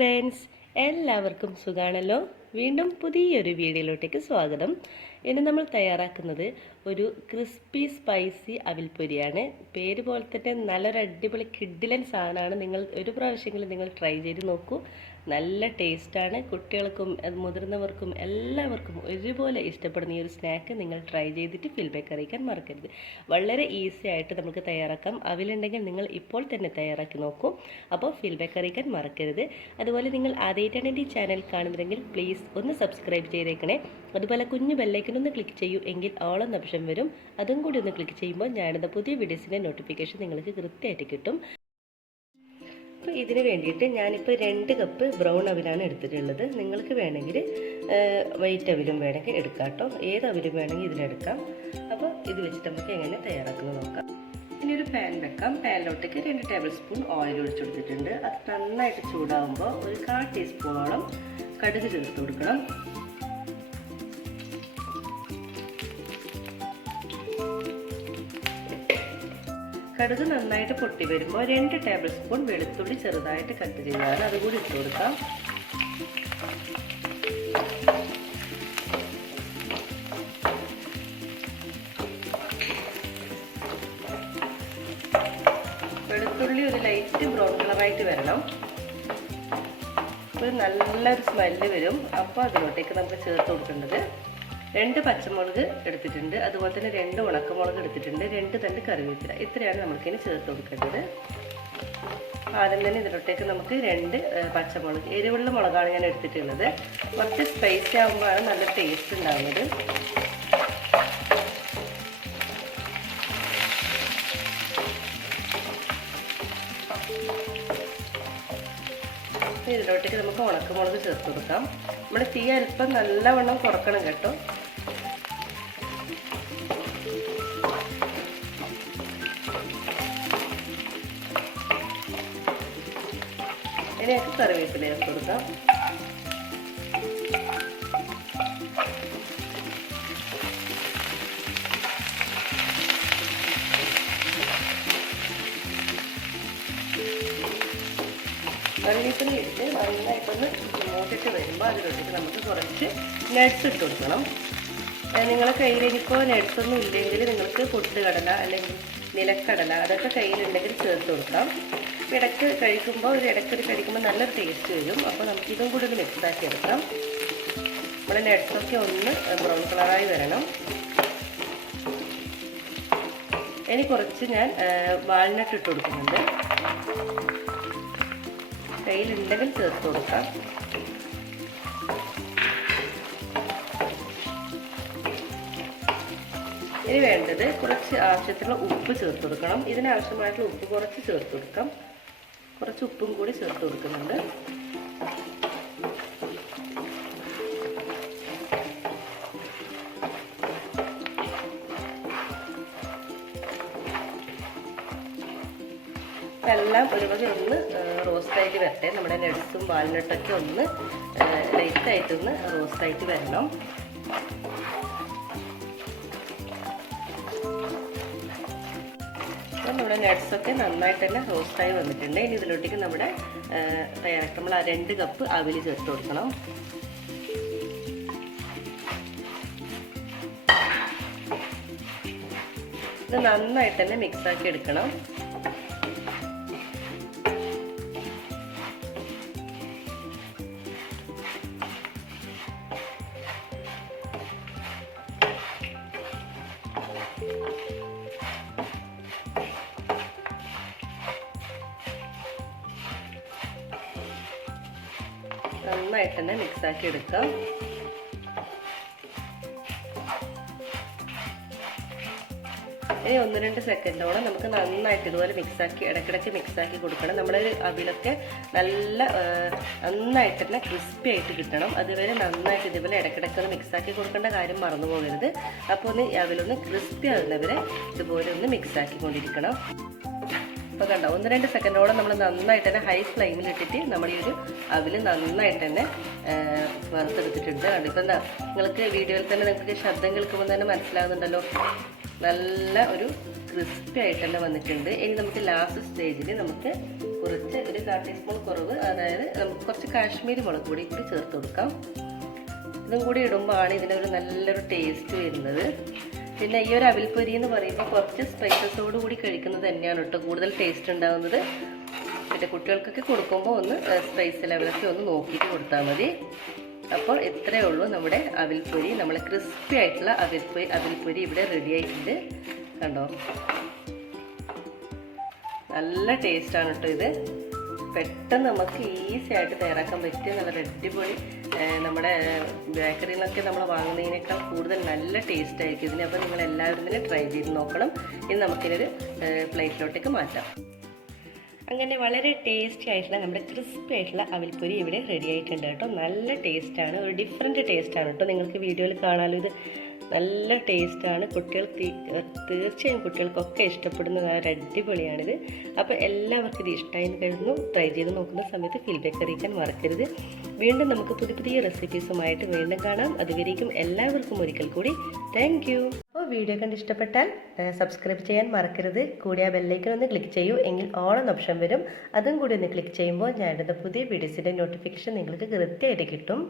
Friends, എല്ലാവർക്കും സുഖാണല്ലോ. വീണ്ടും പുതിയൊരു വീഡിയോയിലോട്ടേക്ക് സ്വാഗതം. ഇനി നമ്മൾ തയ്യാറാക്കുന്നത് ഒരു ക്രിസ്പി സ്പൈസി അവിൽ പൊരിയാണ്. പേര് പോലെ തന്നെ നല്ലൊരു അടിപൊളി കിഡിലൻ സാധനമാണ്. നിങ്ങൾ ഒരു പ്രാവശ്യമെങ്കിലും നിങ്ങൾ ട്രൈ ചെയ്ത് നോക്കൂ. നല്ല ടേസ്റ്റാണ്. കുട്ടികൾക്കും മുതിർന്നവർക്കും എല്ലാവർക്കും ഒരുപോലെ ഇഷ്ടപ്പെടുന്ന ഈ ഒരു സ്നാക്ക് നിങ്ങൾ ട്രൈ ചെയ്തിട്ട് ഫീഡ്ബാക്ക് അറിയിക്കാൻ മറക്കരുത്. വളരെ ഈസി ആയിട്ട് നമുക്ക് തയ്യാറാക്കാം. അവിലുണ്ടെങ്കിൽ നിങ്ങൾ ഇപ്പോൾ തന്നെ തയ്യാറാക്കി നോക്കൂ. അപ്പോൾ ഫീഡ്ബാക്ക് അറിയിക്കാൻ മറക്കരുത്. അതുപോലെ നിങ്ങൾ ആദ്യമായിട്ടാണ് എൻ്റെ ഈ ചാനൽ കാണുന്നതെങ്കിൽ പ്ലീസ് ഒന്ന് സബ്സ്ക്രൈബ് ചെയ്തേക്കണേ. അതുപോലെ കുഞ്ഞു ബെല്ലൈക്കനൊന്ന് ക്ലിക്ക് ചെയ്യൂ, എങ്കിൽ ഓൾ എന്ന ഓപ്ഷൻ വരും. അതും കൂടി ഒന്ന് ക്ലിക്ക് ചെയ്യുമ്പോൾ ഞാനിടുന്ന പുതിയ വീഡിയോസിൻ്റെ നോട്ടിഫിക്കേഷൻ നിങ്ങൾക്ക് കൃത്യമായിട്ട് കിട്ടും. അപ്പോൾ ഇതിന് വേണ്ടിയിട്ട് ഞാനിപ്പോൾ 2 കപ്പ് ബ്രൗൺ അവിലാണ് എടുത്തിട്ടുള്ളത്. നിങ്ങൾക്ക് വേണമെങ്കിൽ വൈറ്റ് അവിലും വേണമെങ്കിൽ എടുക്കാം കേട്ടോ. ഏത് അവിലും വേണമെങ്കിൽ ഇതിലെടുക്കാം. അപ്പോൾ ഇത് വെച്ചിട്ട് നമുക്ക് എങ്ങനെ തയ്യാറാക്കുന്നത് നോക്കാം. ഇനി ഒരു പാൻ വെക്കാം. പാനിലോട്ടേക്ക് 2 ടേബിൾ സ്പൂൺ ഓയിൽ ഒഴിച്ചു കൊടുത്തിട്ടുണ്ട്. അത് നന്നായിട്ട് ചൂടാകുമ്പോൾ ഒരു 1/4 ടീസ്പൂണോളം കടുക് ചേർത്ത് കൊടുക്കണം. കടുക് നന്നായിട്ട് പൊട്ടി വരുമ്പോൾ 2 ടേബിൾ സ്പൂൺ വെളുത്തുള്ളി ചെറുതായിട്ട് കട്ട് ചെയ്യാൻ അതുകൂടി ഇട്ട് കൊടുക്കാം. വെളുത്തുള്ളി ഒരു ലൈറ്റ് ബ്രൗൺ കളറായിട്ട് വരണം. ഒരു നല്ലൊരു സ്മെല്ല് വരും. അപ്പോൾ അതിലോട്ടേക്ക് നമുക്ക് ചേർത്ത് കൊടുക്കേണ്ടത് 2 പച്ചമുളക് എടുത്തിട്ടുണ്ട്. അതുപോലെ തന്നെ 2 ഉണക്കമുളക് എടുത്തിട്ടുണ്ട്. 2 തണ്ട് കറിവേപ്പില. ഇത്രയാണ് നമുക്കിനി ചേർത്ത് കൊടുക്കേണ്ടത്. ആദ്യം തന്നെ ഇതിലോട്ടേക്ക് നമുക്ക് 2 പച്ചമുളക്, എരിവുള്ള മുളകാണ് ഞാൻ എടുത്തിട്ടുള്ളത്. കുറച്ച് സ്പൈസി ആകുമ്പോഴാണ് നല്ല ടേസ്റ്റ് ഉണ്ടാകുന്നത്. ഇതിലോട്ടേക്ക് നമുക്ക് ഉണക്കമുളക് ചേർത്ത് കൊടുക്കാം. നമ്മുടെ തീ അല്പം നല്ലവണ്ണം കുറക്കണം കേട്ടോ. ഇതിലേക്ക് കറിവേപ്പില ചേർത്ത് കൊടുക്കാം. കറിവേപ്പില ഇട്ട് നന്നായിട്ടൊന്ന് മൂട്ടിട്ട് വരുമ്പോൾ അതിലോട്ടേക്ക് നമുക്ക് കുറച്ച് നട്ട്സ് ഇട്ട് കൊടുക്കണം. നിങ്ങളുടെ കയ്യിൽ ഇനിയിപ്പോൾ നട്ട്സൊന്നും ഇല്ലെങ്കിൽ നിങ്ങൾക്ക് പൊട്ടുകടല അല്ലെങ്കിൽ നിലക്കടല അതൊക്കെ കയ്യിലുണ്ടെങ്കിൽ ചേർത്ത് കൊടുക്കാം. ഇടയ്ക്ക് കഴിക്കുമ്പോൾ ഇടയ്ക്കൊരു കഴിക്കുമ്പോൾ നല്ലൊരു ടേസ്റ്റ് വരും. അപ്പോൾ നമുക്ക് ഇതും കൂടി ഒന്ന് മിക്സാക്കി എടുക്കാം. നമ്മുടെ നട്ട്സൊക്കെ ഒന്ന് ബ്രൗൺ കളറായി വരണം. ഇനി കുറച്ച് ഞാൻ വാൾനട്ട് ഇട്ട് കൊടുക്കുന്നുണ്ട്. കയ്യിലുണ്ടെങ്കിൽ ചേർത്ത് കൊടുക്കാം. ഇനി വേണ്ടത് കുറച്ച് ആവശ്യത്തിലുള്ള ഉപ്പ് ചേർത്ത് കൊടുക്കണം. ഇതിനാവശ്യമായിട്ടുള്ള ഉപ്പ് കുറച്ച് ചേർത്ത് കൊടുക്കാം. കുറച്ച് ഉപ്പും കൂടി ചേർത്ത് കൊടുക്കുന്നുണ്ട്. എല്ലാം ഒരുപാട് ഒന്ന് റോസ്റ്റായിട്ട് വരട്ടെ. നമ്മുടെ നട്ട്സും വാൽനട്ടൊക്കെ ഒന്ന് ലൈറ്റായിട്ടൊന്ന് റോസ്റ്റായിട്ട് വരണം. അപ്പം നമ്മുടെ നട്ട്സൊക്കെ നന്നായിട്ട് തന്നെ റോസ്റ്റായി വന്നിട്ടുണ്ട്. ഇനി ഇതിലോട്ടേക്ക് നമ്മുടെ നമ്മൾ 2 കപ്പ് അവില് ചേർത്ത് കൊടുക്കണം. ഇത് നന്നായിട്ട് തന്നെ മിക്സാക്കി എടുക്കണം. നന്നായിട്ട് തന്നെ മിക്സാക്കി എടുക്കാം. ഇനി 1-2 സെക്കൻഡോളം നമുക്ക് നന്നായിട്ട് ഇതുപോലെ മിക്സാക്കി ഇടയ്ക്കിടയ്ക്ക് മിക്സാക്കി കൊടുക്കണം. നമ്മുടെ അവിലൊക്കെ നന്നായിട്ട് തന്നെ ക്രിസ്പി ആയിട്ട് കിട്ടണം. അതുവരെ നന്നായിട്ട് ഇതുപോലെ ഇടയ്ക്കിടയ്ക്ക് മിക്സാക്കി കൊടുക്കേണ്ട കാര്യം മറന്നു പോകരുത്. അപ്പോൾ ഒന്ന് അവിലൊന്ന് ക്രിസ്പി ആകുന്നവരെ ഇതുപോലെ ഒന്ന് മിക്സാക്കി കൊണ്ടിരിക്കണം. അപ്പോൾ കണ്ടോ, 1-2 സെക്കൻഡോളം നമ്മൾ നന്നായിട്ട് തന്നെ ഹൈ ഫ്ലെയിമിലിട്ടിട്ട് നമ്മൾ ഈ ഒരു അവിൽ നന്നായിട്ട് തന്നെ വറുത്തെടുത്തിട്ടുണ്ട്. കണ്ടിപ്പോൾ എന്താ നിങ്ങൾക്ക് വീഡിയോയിൽ തന്നെ നിങ്ങൾക്ക് ശബ്ദം കേൾക്കുമ്പോൾ തന്നെ മനസ്സിലാകുന്നുണ്ടല്ലോ. നല്ല ഒരു ക്രിസ്പി ആയിട്ടെല്ലാം വന്നിട്ടുണ്ട്. ഇനി നമുക്ക് ലാസ്റ്റ് സ്റ്റേജിൽ നമുക്ക് കുറച്ച് ഒരു 1/4 ടീസ്പൂൺ കുറവ്, അതായത് നമുക്ക് കുറച്ച് കാശ്മീരി മുളക് പൊടി കൂടി ചേർത്ത് കൊടുക്കാം. ഇതും കൂടി ഇടുമ്പോഴാണ് ഇതിനൊരു നല്ലൊരു ടേസ്റ്റ് വരുന്നത്. പിന്നെ ഈ ഒരു അവിൽപ്പൊരി എന്ന് പറയുമ്പോൾ കുറച്ച് സ്പൈസസോട് കൂടി കഴിക്കുന്നത് തന്നെയാണ് കേട്ടോ കൂടുതൽ ടേസ്റ്റ് ഉണ്ടാകുന്നത്. പിന്നെ കുട്ടികൾക്കൊക്കെ കൊടുക്കുമ്പോൾ ഒന്ന് സ്പൈസ് ലെവലൊക്കെ ഒന്ന് നോക്കിയിട്ട് കൊടുത്താൽ മതി. അപ്പോൾ ഇത്രയേ ഉള്ളൂ നമ്മുടെ അവിൽപ്പൊരി. നമ്മൾ ക്രിസ്പി ആയിട്ടുള്ള അവിൽപ്പൊരി ഇവിടെ റെഡി ആയിട്ടുണ്ട്. കണ്ടോ, നല്ല ടേസ്റ്റാണ് കേട്ടോ ഇത്. പെട്ടെന്ന് നമുക്ക് ഈസി ആയിട്ട് തയ്യാറാക്കാൻ പറ്റിയ നല്ല അടിപൊളി, നമ്മുടെ ബേക്കറിയിൽ നിന്നൊക്കെ നമ്മൾ വാങ്ങുന്നതിനേക്കാൾ കൂടുതൽ നല്ല ടേസ്റ്റ് ആയിരിക്കും ഇതിന്. അപ്പോൾ നിങ്ങൾ എല്ലാവരും തന്നെ ട്രൈ ചെയ്ത് നോക്കണം. ഇനി നമുക്കിതൊരു പ്ലേറ്റിലോട്ടേക്ക് മാറ്റാം. അങ്ങനെ വളരെ ടേസ്റ്റി ആയിട്ടുള്ള നമ്മുടെ ക്രിസ്പി ആയിട്ടുള്ള അവിൽപ്പൊരി ഇവിടെ റെഡി ആയിട്ടുണ്ട് കേട്ടോ. നല്ല ടേസ്റ്റാണ്, ഒരു ഡിഫറെൻറ്റ് ടേസ്റ്റാണ് കേട്ടോ. നിങ്ങൾക്ക് വീഡിയോയിൽ കാണാമല്ലോ, ഇത് നല്ല ടേസ്റ്റാണ്. തീർച്ചയായും കുട്ടികൾക്കൊക്കെ ഇഷ്ടപ്പെടുന്ന ഒരു അടിപൊളിയാണിത്. അപ്പോൾ എല്ലാവർക്കും ഇത് ഇഷ്ടമായി കരുതുന്നു. ട്രൈ ചെയ്ത് നോക്കുന്ന സമയത്ത് ഫീഡ്ബാക്ക് അറിയിക്കാൻ മറക്കരുത്. വീണ്ടും നമുക്ക് പുതിയ റെസിപ്പീസുമായിട്ട് വീണ്ടും കാണാം. അതുവരേക്കും എല്ലാവർക്കും ഒരിക്കൽ കൂടി താങ്ക് യു. അപ്പോൾ വീഡിയോ കണ്ട് ഇഷ്ടപ്പെട്ടാൽ സബ്സ്ക്രൈബ് ചെയ്യാൻ മറക്കരുത്. കൂടി ആ ബെല്ലൈക്കൺ ഒന്ന് ക്ലിക്ക് ചെയ്യൂ, എങ്കിൽ ഓൾ എന്ന ഓപ്ഷൻ വരും. അതും കൂടി ഒന്ന് ക്ലിക്ക് ചെയ്യുമ്പോൾ ഞാനിടുന്ന പുതിയ വീഡിയോസിൻ്റെ നോട്ടിഫിക്കേഷൻ നിങ്ങൾക്ക് കൃത്യമായിട്ട് കിട്ടും.